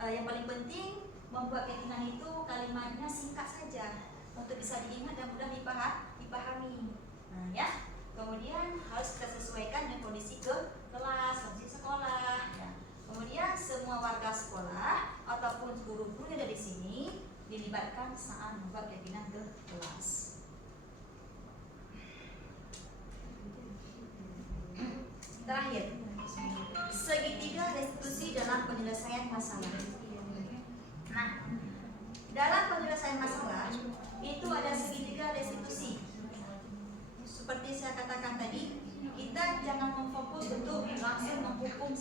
yang paling penting, membuat keyakinan itu kalimatnya singkat saja untuk bisa diingat dan mudah dipahami. Nah, ya. Kemudian harus kita sesuaikan dengan kondisi kelas, kondisi sekolah. Ya. Kemudian semua warga sekolah ataupun guru-guru yang ada di sini dilibatkan saat membuat keyakinan ke kelas. Terakhir, segitiga restitusi dalam penyelesaian masalah. Nah, dalam penyelesaian masalah itu ada segitiga restitusi. Seperti saya katakan tadi, kita jangan memfokus untuk langsung menghukum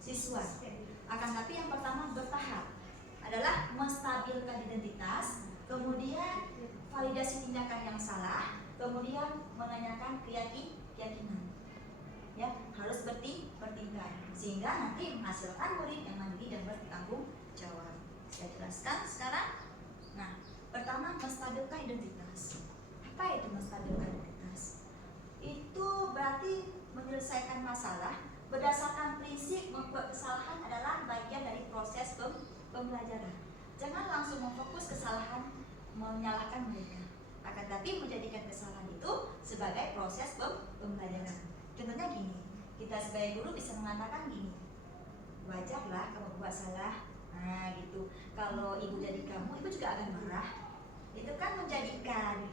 siswa. Akan tapi yang pertama bertahap adalah menstabilkan identitas, kemudian validasi tindakan yang salah, kemudian menanyakan keyakinan. Ya, harus bertingkat sehingga nanti menghasilkan murid yang mandiri dan bertanggung jawab. Saya jelaskan sekarang. Nah, pertama menstabilkan identitas. Apa itu menstabilkan identitas? Itu berarti menyelesaikan masalah berdasarkan prinsip membuat kesalahan adalah bagian dari proses pembelajaran. Jangan langsung memfokus kesalahan menyalahkan mereka. Akan tapi menjadikan kesalahan itu sebagai proses pembelajaran. Contohnya gini, kita sebagai guru bisa mengatakan gini, wajarlah kamu buat salah. Nah gitu, kalau ibu jadi kamu, ibu juga akan marah. Itu kan menjadikan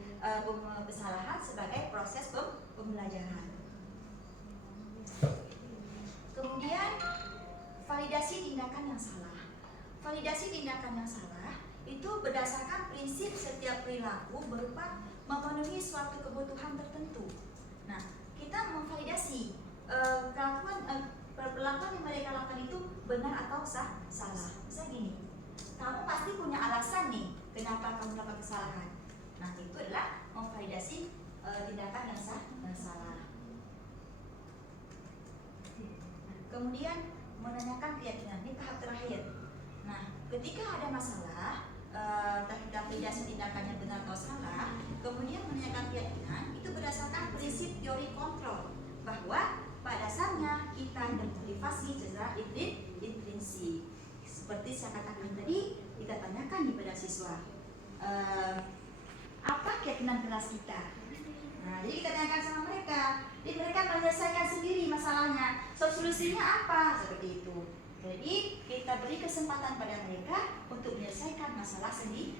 kesalahan sebagai proses pembelajaran. Kemudian validasi tindakan yang salah. Validasi tindakan yang salah itu berdasarkan prinsip setiap perilaku berupa memenuhi suatu kebutuhan tertentu. Nah, kita memvalidasi perlakuan yang mereka lakukan itu benar atau salah. Misalnya gini, kamu pasti punya alasan nih kenapa kamu melakukan kesalahan. Nah, itu adalah memvalidasi tindakan yang salah. Kemudian menanyakan keyakinan, ini tahap terakhir. Nah, ketika ada masalah, kita validasi tindakannya benar atau salah, kemudian menanyakan keyakinan, itu berdasarkan prinsip teori kontrol bahwa pada dasarnya kita termotivasi secara intrinsik. Seperti saya katakan tadi, kita tanyakan kepada siswa, apa keyakinan kelas kita? Nah, jadi kita tanyakan sama mereka, jadi mereka menyelesaikan sendiri masalahnya. Solusinya apa? Seperti itu. Jadi kita beri kesempatan pada mereka untuk menyelesaikan masalah sendiri.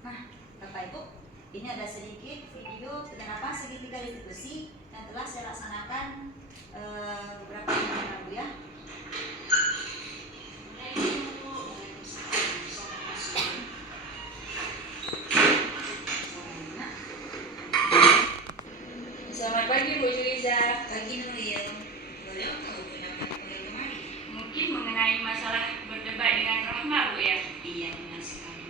Nah, Bapak Ibu, ini ada sedikit video kenapa segitiga restitusi yang telah saya laksanakan beberapa hari yang lalu ya. Selamat pagi Bu Juliza. Pagi Nuril. Boleh tahu pendapat Nuril kemarin? Mungkin mengenai masalah berdebat dengan Rahma Bu ya? Iya, benar sekali.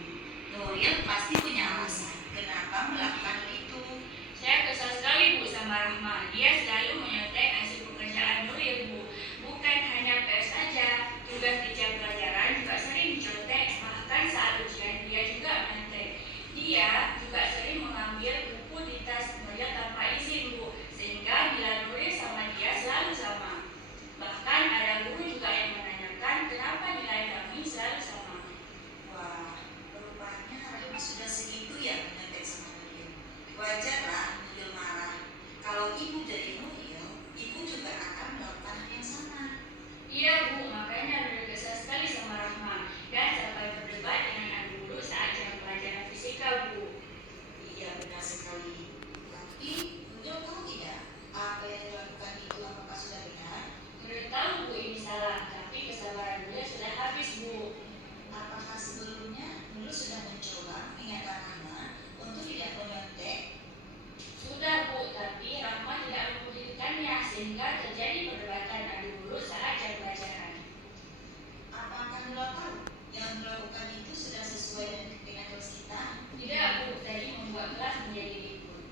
Nuril pasti punya alasan kenapa melakukan itu. Saya kesal sekali Bu sama Rahma. Dia selalu menyontek hasil pekerjaan Nuril Bu. Bukan hanya PS saja, tugas di jam pelajaran juga sering dicontek. Bahkan saat ujian dia juga menyontek. Dia juga sering mengambil buku di tas Nuril tanpa izin Bu, sehingga nilai Nuril sama dia selalu sama. Bahkan ada guru juga yang menanyakan kenapa nilai kami selalu sama. Wah, rupanya Rahma sudah segitu ya menyontek sama Nuril. Wajarlah Nuril marah. Kalau ibu jadi Nuril, ibu juga akan melakukan hal yang sama. Iya Bu, makanya Nuril kesal sekali sama Rahma dan sampai berdebat dengan adik guru saat jam pelajaran fisika Bu. Iya, benar sekali. Tapi Nuril tahu tidak apa yang dilakukan itu apakah sudah benar? Nuril tahu Bu ini salah, tapi kesabaran Nuril sudah habis Bu. Apakah sebelumnya Nuril sudah mencoba mengingatkan Rahma untuk tidak menyontek? Sudah Bu, tapi Rahma tidak memikirkannya sehingga terjadi perdebatan adik guru saat jam pelajaran. Apakah Nuril tahu yang dilakukan itu sudah sesuai dengan kelas kita? Tidak, Bu. Tadi membuat kelas menjadi libur.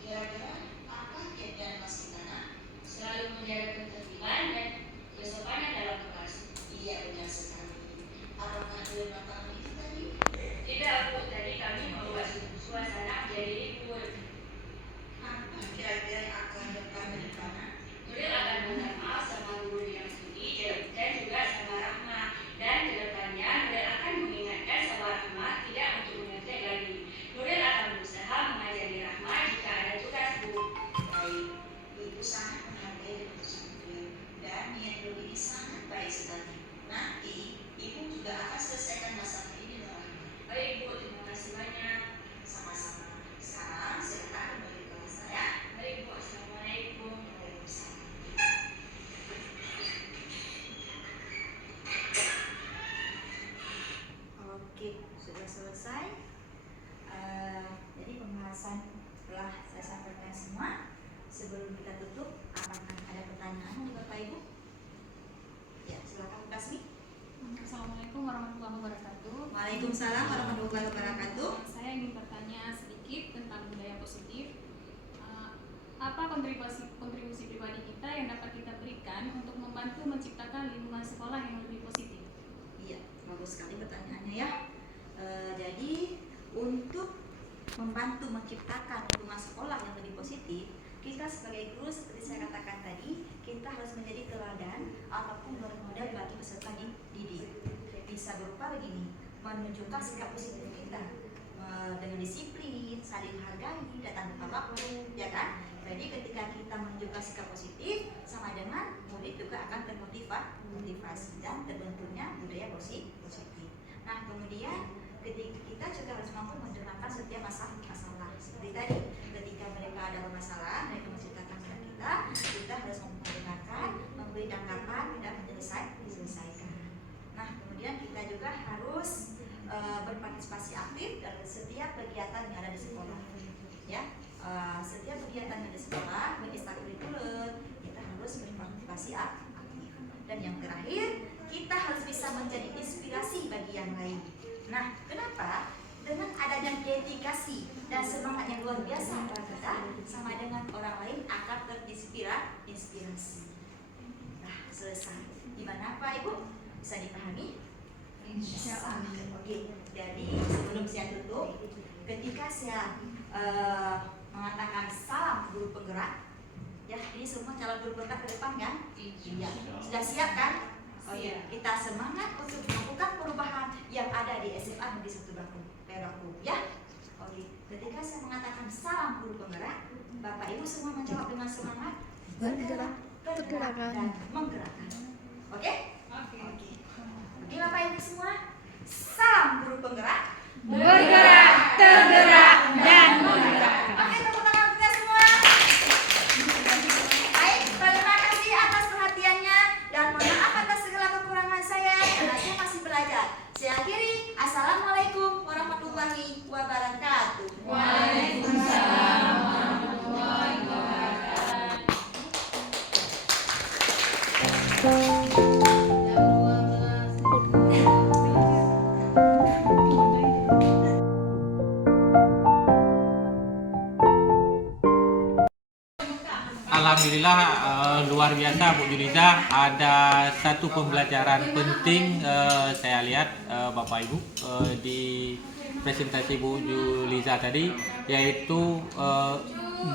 Kira-kira apa kegiatan kelas kita, Nak? Selalu menjaga ketertiban dan kesopanan dalam kelas. Iya, benar sekali. Apakah ada makanan itu tadi? Tidak, Bu. Tadi kami membuat suasana menjadi libur. Apa kira-kira yang akan depan dari mana? Nuril akan minta maaf sama guru yang studi dan juga sama Rahma. Dan kedepannya Nuril akan mengingatkan sama Rahma tidak untuk menyontek lagi. Nuril akan berusaha mengajari Rahma jika ada tugas, Bu. Baik, Ibu sangat menghargai keputusan beliau dan niat beliau ini sangat baik sekali. Nanti Ibu juga akan selesaikan masalah ini dengan Rahma. Baik, Bu. Terima kasih banyak. Sama-sama. Sekarang silakan kembali ke kelas saya. Baik, Bu. Assalamualaikum. Waalaikumsalam. Oke, sudah selesai. Jadi pembahasan telah saya sampaikan semua. Sebelum kita tutup, apakah ada pertanyaan dari Bapak Ibu? Ya, silakan Bu Kasmi. Assalamualaikum warahmatullahi wabarakatuh. Waalaikumsalam warahmatullahi wabarakatuh. Saya ingin bertanya sedikit tentang budaya positif. Apa kontribusi pribadi kita yang dapat kita berikan untuk membantu menciptakan lingkungan sekolah yang lebih positif? Iya, bagus sekali pertanyaannya ya. Jadi untuk membantu menciptakan lingkungan sekolah yang lebih positif, kita sebagai guru seperti saya katakan tadi, kita harus menjadi teladan ataupun role model bagi peserta didik. Bisa berupa begini, menunjukkan sikap positif kita dengan disiplin, saling hargai, datang tepat waktu, ya kan? Jadi ketika kita menunjukkan sikap positif, sama dengan murid juga akan termotivasi dan terbentuknya budaya positif. Nah, kemudian ketika kita juga harus mampu mendengarkan setiap masalah. Seperti tadi, ketika mereka ada masalah, mereka menceritakan kepada kita harus mendengarkan, memberi tanggapan dan menyelesaikan. Nah, kemudian kita juga harus berpartisipasi aktif dalam setiap kegiatan yang ada di sekolah. Ya, setiap kegiatan yang ada di sekolah, baik ekstrakurikuler, kita harus berpartisipasi aktif. Dan yang terakhir, kita harus bisa menjadi inspirasi bagi yang lain. Nah, kenapa? Dengan adanya dedikasi dan semangat yang luar biasa antara kita, sama dengan orang lain akan terinspirasi. Nah, selesai. Gimana Pak Ibu? Bisa dipahami? Insyaallah. Oke, jadi sebelum saya tutup, ketika saya mengatakan salam guru penggerak, ya ini semua calon guru penggerak ke depan kan? Iya. Sudah siap kan? Oh iya. Kita semangat untuk melakukan perubahan yang ada di SMA Negeri 1 Perakku, ya. Oke. Ketika saya mengatakan salam guru penggerak, Bapak Ibu semua menjawab dengan semangat bergerak dan menggerakkan. Oke? Oke. Oke Bapak Ibu semua, salam guru penggerak, Bergerak, tergerak, dan menggerakkan. Oke, tepuk tangan kita semua. Baik, terima kasih atas perhatiannya dan mohon maaf atas segala kekurangan saya karena saya masih belajar. Saya akhiri, assalamualaikum warahmatullahi wabarakatuh. Waalaikumsalam warahmatullahi wabarakatuh. Alhamdulillah luar biasa Bu Juliza, ada satu pembelajaran penting saya lihat Bapak Ibu di presentasi Bu Juliza tadi, yaitu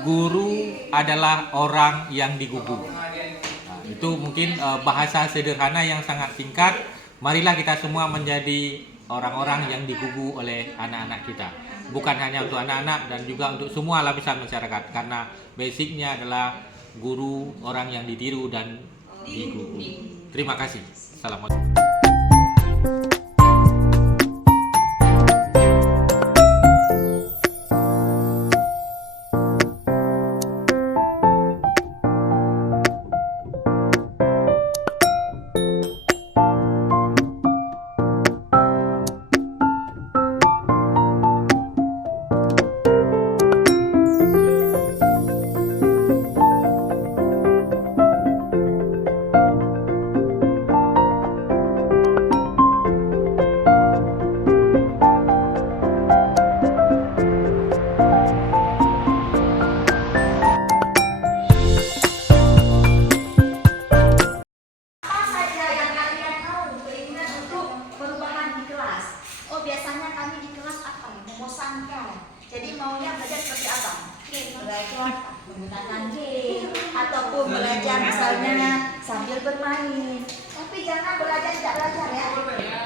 guru adalah orang yang digugu. Nah, itu mungkin bahasa sederhana yang sangat singkat. Marilah kita semua menjadi orang-orang yang digugu oleh anak-anak kita. Bukan hanya untuk anak-anak dan juga untuk semua lapisan masyarakat, karena basicnya adalah guru orang yang ditiru dan digugu. Terima kasih. Assalamualaikum. menggunakan game ataupun belajar misalnya sambil bermain. Tapi jangan belajar tidak belajar ya.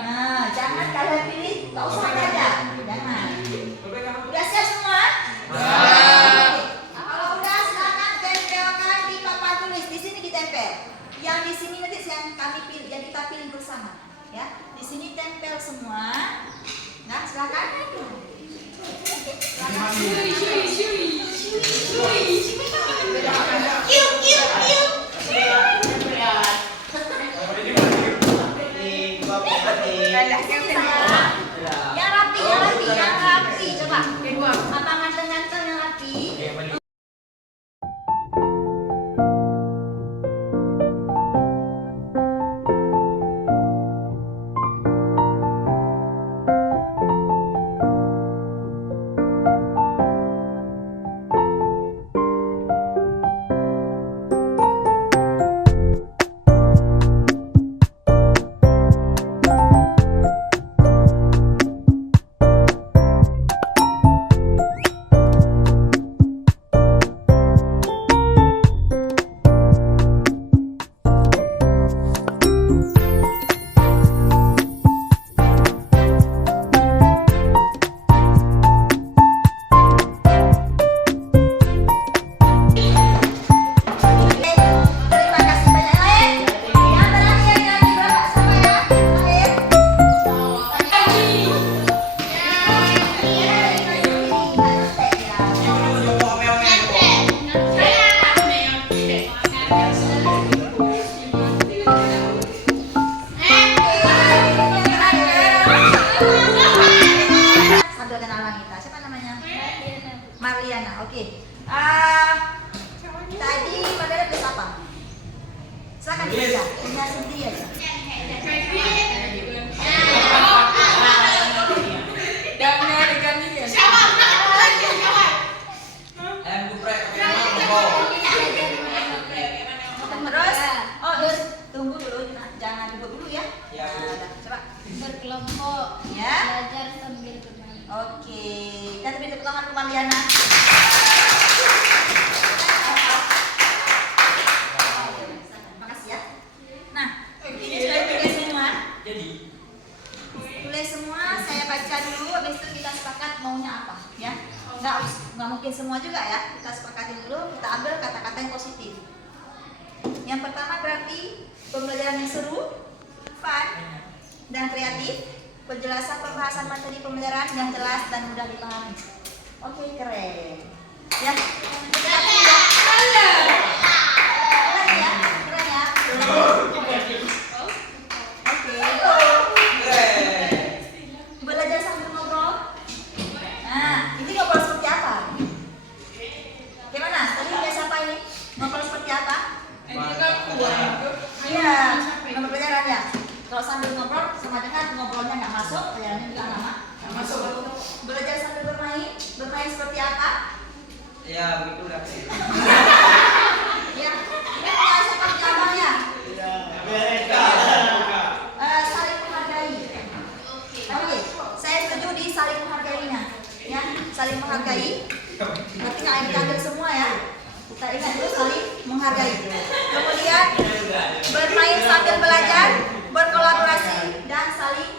Nah, jangan kalian pilih, nggak usah belajar. Jangan. Udah siap semua? Kalau udah silakan tempelkan di papan tulis. Di sini ditempel. Yang di sini nanti yang kami pilih, yang kita pilih bersama. Ya, di sini tempel semua. Nah, silakan. Yang rapi. Coba. Abangan dengan yang rapi. Terima kasih banyak lain. Yang terakhir yang di belakang sama ya. Terakhir. Sambil kenalan kita. Siapa namanya? Marliana. Oke. Tadi Marliana tulis apa? Silakan dibaca. Punya sendiri aja. Terus, tunggu dulu, jangan dibuat dulu ya. Nah, coba. Berkelompok, Ya. belajar sambil bermain. Oke, kita beri tepuk tangan untuk Marliana. Makasih ya. Nah, ini sudah tulis semua. Tulis semua, saya baca dulu, habis itu kita sepakat maunya apa, ya. Nggak mungkin semua juga ya. Kita sepakatin dulu, kita ambil kata-kata yang positif. Yang pertama berarti pembelajaran yang seru, fun, dan kreatif. Penjelasan pembahasan materi pembelajaran yang jelas dan mudah dipahami. Oke, keren. Ya. Keren ya? Keren ya? Oke. Belajar sambil ngobrol. Nah, ini ngobrol seperti apa? Gimana? Tadi udah siapa ini? Ngobrol seperti apa? Iya, ngobrol pelajaran ya. Kalau sambil ngobrol sama dengan ngobrolnya nggak masuk, pelajarannya juga nggak masuk. Belajar sambil bermain, bermain seperti apa? Ya begitu dah. Ya, ini punya siapa jawabannya? Saling menghargai. Oke, saya setuju di saling menghargainya. Ya, saling menghargai. Berarti nggak diambil semua ya. Kita ingat dulu saling menghargai. Kemudian bermain sambil belajar, berkolaborasi dan saling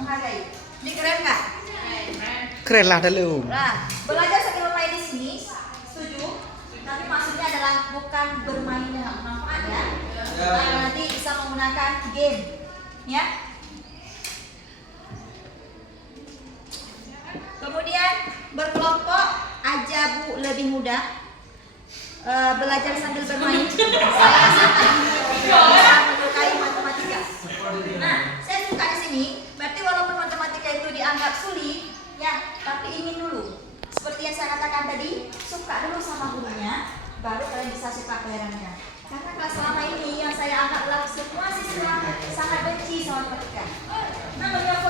menghargai. Ini keren nggak? Keren lah dulu. Nah, belajar sambil bermain di sini, setuju. Tapi maksudnya adalah bukan bermain dengan manfaat ya. Nanti bisa menggunakan game, ya. Kemudian berkelompok aja Bu lebih mudah. Belajar sambil bermain. Saya sangat menyukai matematika. Nah, saya suka di sini. Berarti walaupun matematika itu dianggap sulit, ya, tapi ingin dulu. Seperti yang saya katakan tadi, suka dulu sama gurunya, baru kalian bisa suka pelajarannya. Karena kalau selama ini yang saya anggap adalah semua siswa sangat benci sama matematika. Namanya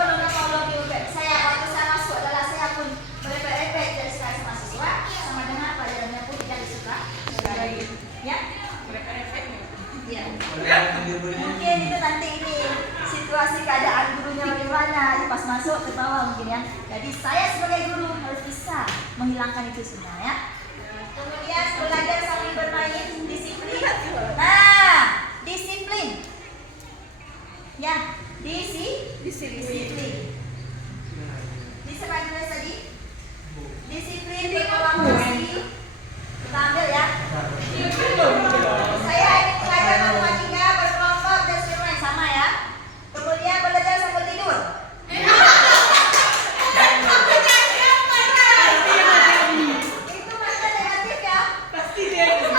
saya waktu saya masuk adalah saya pun merepek-repek dari sekali sama siswa, sama dengan pelajarannya pun tidak disuka. Ya? Ya. Mungkin itu nanti ini situasi keadaan gurunya bagaimana, pas masuk ketawa mungkin ya. Jadi saya sebagai guru harus bisa menghilangkan itu semua ya. Kemudian belajar Disiplin. Diserang tulis tadi. Disiplin berkolaborasi. Kita ambil ya. Saya ini mengajar matematika berkelompok dan semua yang sama ya. Kemudian belajar sambil tidur. Itu maksudnya negatif ya? Pasti negatif.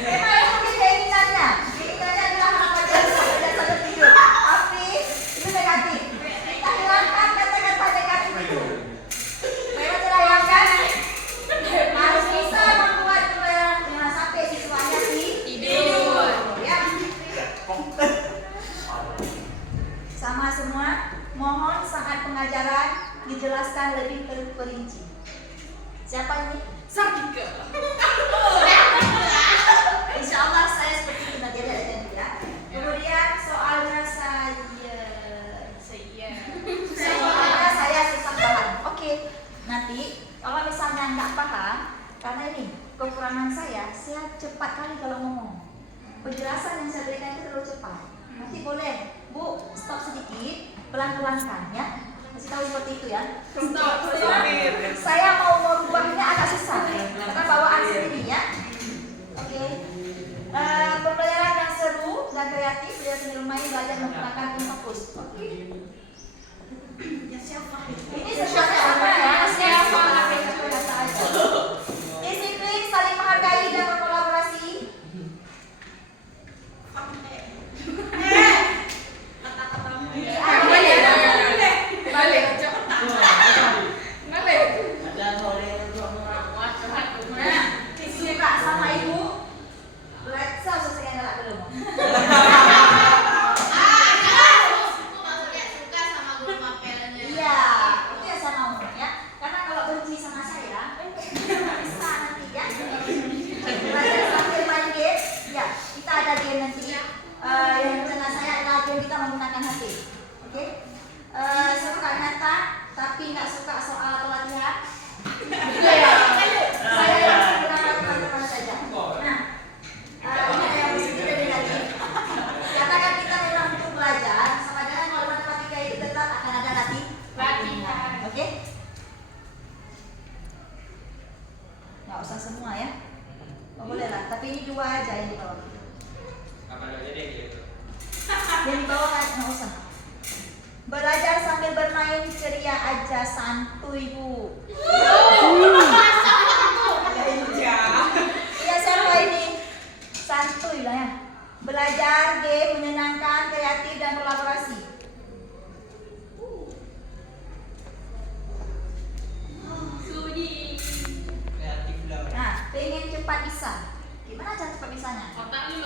Memang itu mungkin keinginannya. Keinginannya adalah harapan belajar sambil tidur. Tapi itu negatif. Kita hilangkan kata-kata negatif itu. Memang hilangkan. Harus bisa membuat pembelajaran jangan sampai siswanya tidur. Ya. Sama semua. Mohon saat pengajaran dijelaskan lebih terperinci. Siapa ini? Sartika. Insya Allah saya seperti itu nanti ada ya. Kemudian soalnya soalnya saya susah paham. Oke, nanti kalau misalnya nggak paham, karena ini kekurangan saya cepat kali kalau ngomong. Penjelasan yang saya berikan itu terlalu cepat. Nanti boleh, Bu, stop sedikit, pelan-pelankan ya. Kasih tahu seperti itu ya. Stop. Saya mau merubahnya agak susah. Karena bawaan sendiri ya. Oke. Pembelajaran yang seru dan kreatif, belajar sambil bermain, belajar menggunakan fokus. Oke. Ini sesuatu apa ya? Siapa kata aja. Disiplin, saling menghargai dan berkolaborasi. Suka sama ibu, belajar selesai nggak belum? Iya, itu yang saya mau ya. Karena kalau benci sama saya, bisa nanti ya. Belajar sambil main game, ya. Kita ada game nanti. Yang rencana saya adalah game kita menggunakan HP. Oke? Suka nyata, tapi nggak suka soal atau latihan. Iya. Saya yang menggunakan teman-teman saja. Nah, ini ada yang positif dan negatif. Katakan kita memang untuk belajar, sama dengan kalau matematika itu tetap akan ada latihan. Oke? Nggak usah semua ya. Oh, boleh lah, tapi ini dua aja yang di bawah. Apa aja deh gitu. Yang di bawah kan nggak usah. Belajar sambil bermain ceria aja, santuy Bu. Iya siapa ini? Santuy lah ya. Belajar game menyenangkan, kreatif dan kolaborasi. Kreatif lah. Nah, pengen cepat bisa. Gimana cara cepat bisanya? Berarti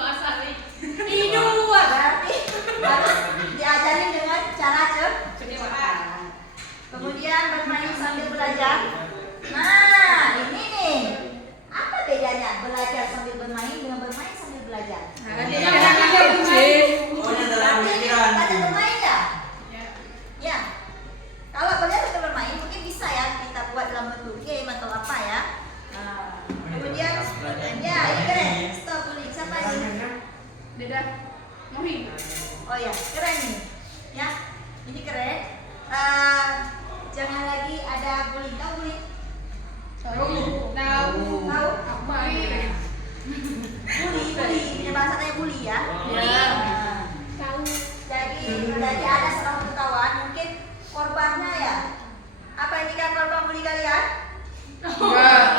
harus diajarin dengan cara cepat. Kemudian bermain sambil belajar. Nah, ini nih. Apa bedanya belajar sambil bermain dengan bermain sambil belajar? Berarti ada bermain ya? Ya. Kalau belajar sambil bermain mungkin bisa ya kita buat dalam bentuk game atau apa ya. Nah, kemudian ya ini keren. Stop dulu. Siapa ini? Oh ya, keren nih. Ya, ini keren. Jangan lagi ada bullying. Tahu bullying? Tahu. Bully. Ini bahasanya bully ya. Tahu. Jadi ada seorang kawan, mungkin korbannya ya. Apa ini kan korban bully kalian? Enggak.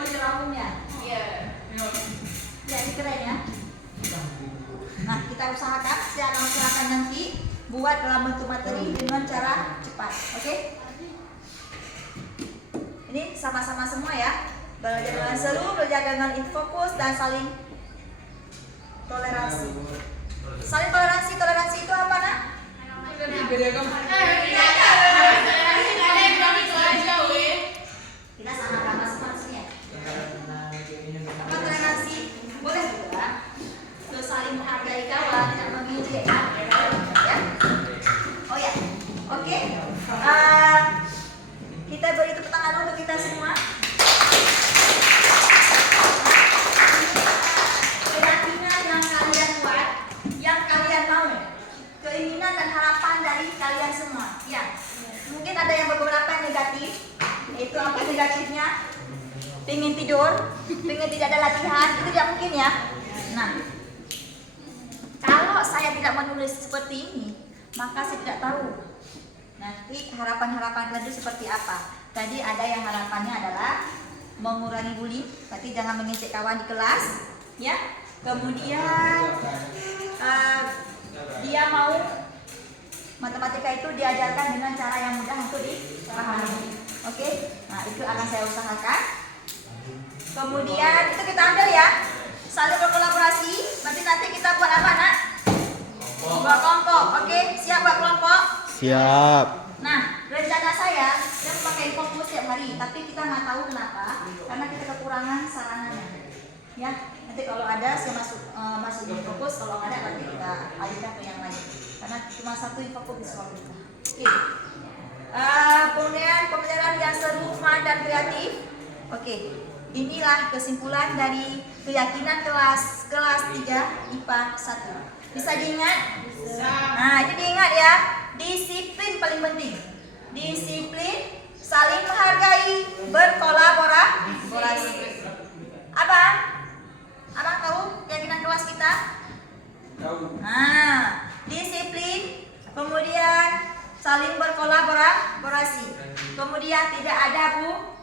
Oh, juara umumnya. Ya, ini keren ya. Nah, kita usahakan, saya akan usahakan nanti buat dalam bentuk materi dengan cara cepat. Oke? Ini sama-sama semua ya. Belajar dengan seru, belajar dengan fokus dan saling toleransi. Saling toleransi itu apa, Nak? Kita sama-sama semua di sini ya. Apa toleransi? Boleh juga. Terus saling menghargai kawan, tidak mengejek ya. Oh ya, oke. Kita beri tepuk tangan untuk kita semua. Keyakinan yang Itu apa negatifnya? Pengen tidur, pengen tidak ada latihan, itu tidak mungkin ya. Nah, kalau saya tidak menulis seperti ini, maka saya tidak tahu nanti harapan-harapan kalian itu seperti apa. Tadi ada yang harapannya adalah mengurangi bullying, berarti jangan mengejek kawan di kelas, ya. Kemudian dia mau matematika itu diajarkan dengan cara yang mudah untuk dipahami. Oke, nah itu akan saya usahakan. Kemudian itu kita ambil ya, saling berkolaborasi. Nanti kita buat apa nak? Buat kelompok. Oke, siap buat kelompok? Siap. Nah, rencana saya pakai fokus setiap hari, tapi kita nggak tahu kenapa, karena kita kekurangan sarananya. Ya, nanti kalau ada saya masuk di fokus, kalau nggak ada nanti kita alihkan ke yang lain. Karena cuma satu fokus di sekolah kita. Oke. Kemudian pembelajaran yang seru, fun dan kreatif. Oke. Inilah kesimpulan dari keyakinan kelas 3 IPA 1. Bisa diingat? Bisa. Nah, itu diingat ya. Disiplin paling penting. Disiplin, saling menghargai, berkolaborasi. Abang tahu keyakinan kelas kita? Tahu. Nah, disiplin, kemudian saling berkolaborasi, kemudian tidak ada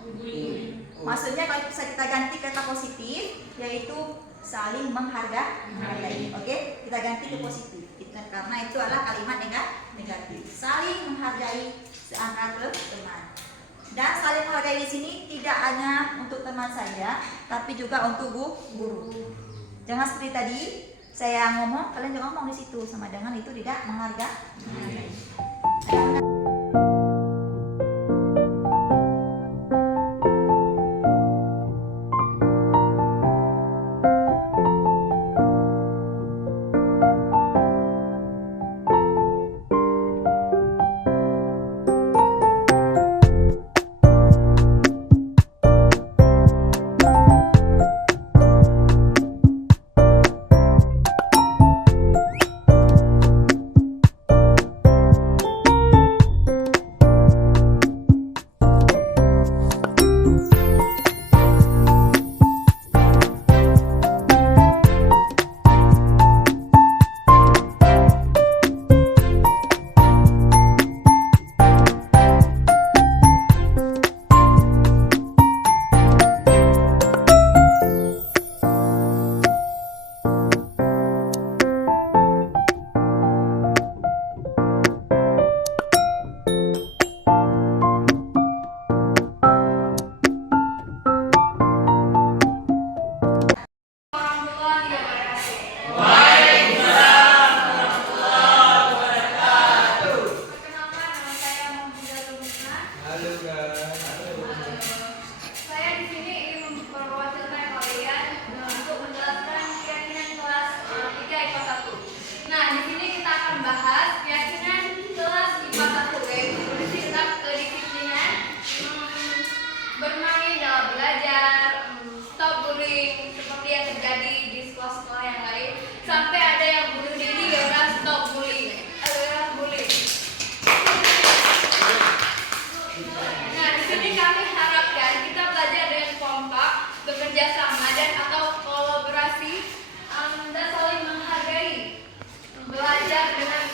bullying. Maksudnya kalau bisa kita ganti kata positif, yaitu saling menghargai. Oke, kita ganti ke positif. Karena itu adalah kalimat negatif. Saling menghargai seantar teman. Dan saling menghargai di sini tidak hanya untuk teman saja, tapi juga untuk guru. Jangan seperti tadi saya ngomong, kalian juga ngomong di situ sama dengan itu tidak menghargai. Kerjasama dan atau kolaborasi dan saling menghargai, belajar dengan